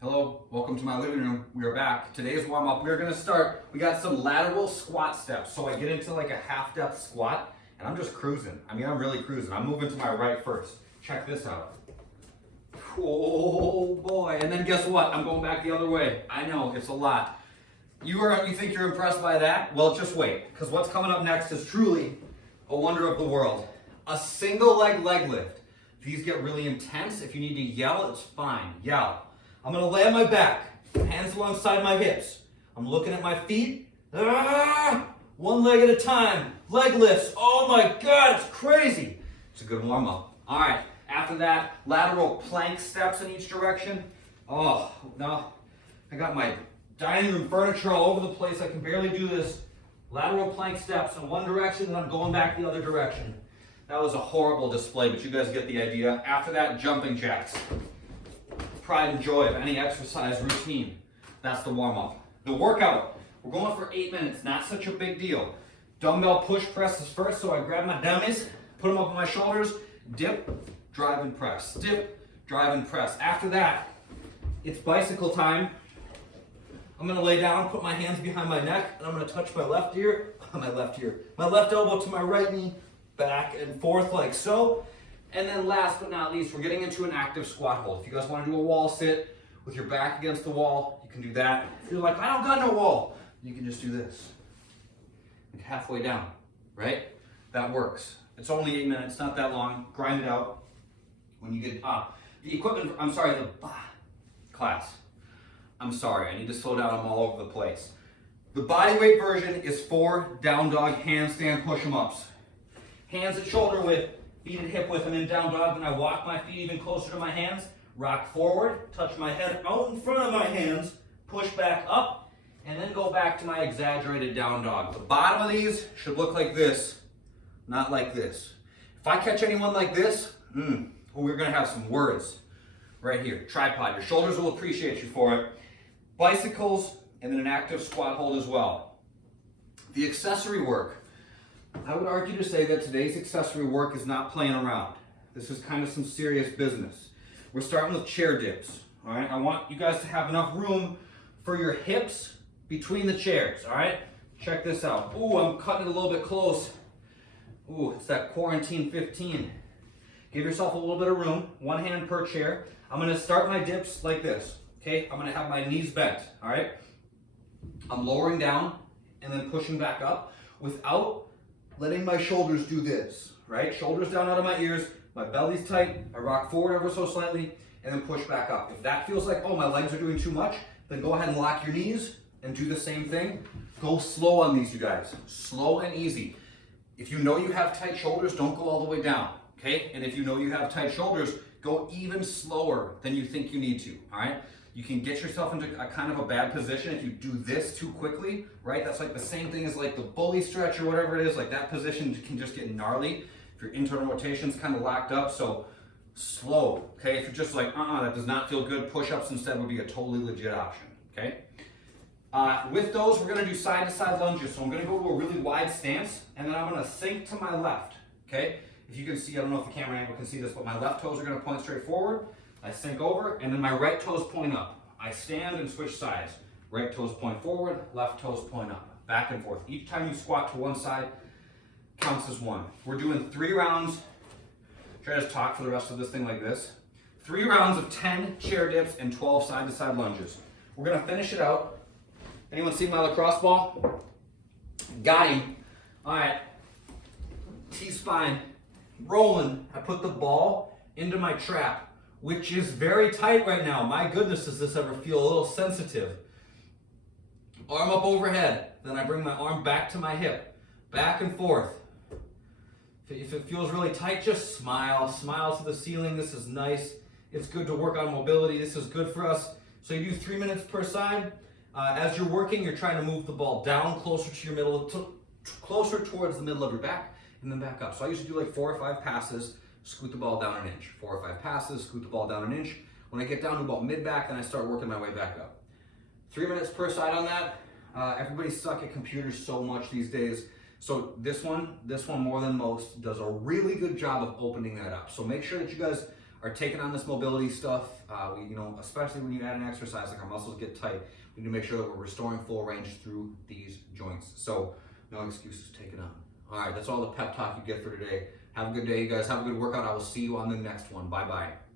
Hello, welcome to my living room. We are back. Today's warm up, we're gonna start. We got some lateral squat steps. So I get into like a half depth squat and I'm just cruising. I'm really cruising. I'm moving to my right first. Check this out. Oh boy. And then guess what? I'm going back the other way. I know, it's a lot. You think you're impressed by that? Well, just wait, because what's coming up next is truly a wonder of the world. A single leg lift. These get really intense. If you need to yell, it's fine. Yell. I'm gonna lay on my back, hands alongside my hips. I'm looking at my feet. One leg at a time. Leg lifts. Oh my God, it's crazy. It's a good warm up. All right, after that, lateral plank steps in each direction. Oh, no, I got my dining room furniture all over the place. I can barely do this. Lateral plank steps in one direction, and I'm going back the other direction. That was a horrible display, but you guys get the idea. After that, jumping jacks. Pride and joy of any exercise routine. That's the warm-up. The workout, we're going for 8 minutes, not such a big deal. Dumbbell push presses first, so I grab my dummies, put them up on my shoulders, dip, drive and press, dip, drive and press. After that, it's bicycle time. I'm gonna lay down, put my hands behind my neck, and I'm gonna touch my left left elbow to my right knee, back and forth like so. And then last but not least, we're getting into an active squat hold. If you guys want to do a wall sit with your back against the wall, you can do that. If you're like, I don't got no wall, you can just do this. Like halfway down, right? That works. It's only 8 minutes, not that long. Grind it out. When you get the equipment, class. I'm sorry, I need to slow down, I'm all over the place. The bodyweight version is 4 down dog handstand push-em-ups. Hands at shoulder width. Feet at hip width, and then down dog, and I walk my feet even closer to my hands, rock forward, touch my head out in front of my hands, push back up, and then go back to my exaggerated down dog. The bottom of these should look like this, not like this. If I catch anyone like this, we're gonna have some words right here. Tripod, your shoulders will appreciate you for it. Bicycles, and then an active squat hold as well. The accessory work. I would argue to say that today's accessory work is not playing around. This is kind of some serious business. We're starting with chair dips, all right? I want you guys to have enough room for your hips between the chairs, all right? Check this out. Ooh, I'm cutting it a little bit close. Ooh, it's that quarantine 15. Give yourself a little bit of room, one hand per chair. I'm gonna start my dips like this, okay? I'm gonna have my knees bent, all right? I'm lowering down and then pushing back up without letting my shoulders do this, right? Shoulders down out of my ears, my belly's tight, I rock forward ever so slightly, and then push back up. If that feels like, oh, my legs are doing too much, then go ahead and lock your knees and do the same thing. Go slow on these, you guys. Slow and easy. If you know you have tight shoulders, don't go all the way down, okay? And if you know you have tight shoulders, go even slower than you think you need to, all right? You can get yourself into a kind of a bad position if you do this too quickly, right? That's like the same thing as like the bully stretch or whatever it is. Like that position can just get gnarly if your internal rotation's kind of locked up. So slow, okay? If you're just like, that does not feel good, push-ups instead would be a totally legit option, okay? With those, we're gonna do side-to-side lunges. So I'm gonna go to a really wide stance, and then I'm gonna sink to my left, okay? If you can see, I don't know if the camera angle can see this, but my left toes are gonna point straight forward. I sink over, and then my right toes point up. I stand and switch sides. Right toes point forward, left toes point up. Back and forth. Each time you squat to one side counts as one. We're doing 3 rounds. Try to just talk for the rest of this thing like this. 3 rounds of 10 chair dips and 12 side-to-side lunges. We're gonna finish it out. Anyone see my lacrosse ball? Got him. All right. T-spine. Rolling. I put the ball into my trap, which is very tight right now. My goodness, does this ever feel a little sensitive. Arm up overhead. Then I bring my arm back to my hip. Back and forth. If it feels really tight, just smile. Smile to the ceiling. This is nice. It's good to work on mobility. This is good for us. So you do 3 minutes per side. As you're working, you're trying to move the ball down closer to your middle, closer towards the middle of your back, and then back up. So I usually do like 4 or 5 passes. Scoot the ball down an inch. 4 or 5 passes, scoot the ball down an inch. When I get down to about mid-back, then I start working my way back up. 3 minutes per side on that. Everybody suck at computers so much these days. So this one more than most, does a really good job of opening that up. So make sure that you guys are taking on this mobility stuff, especially when you add an exercise, like our muscles get tight, we need to make sure that we're restoring full range through these joints. So no excuses, take it on. All right, that's all the pep talk you get for today. Have a good day, you guys. Have a good workout. I will see you on the next one. Bye-bye.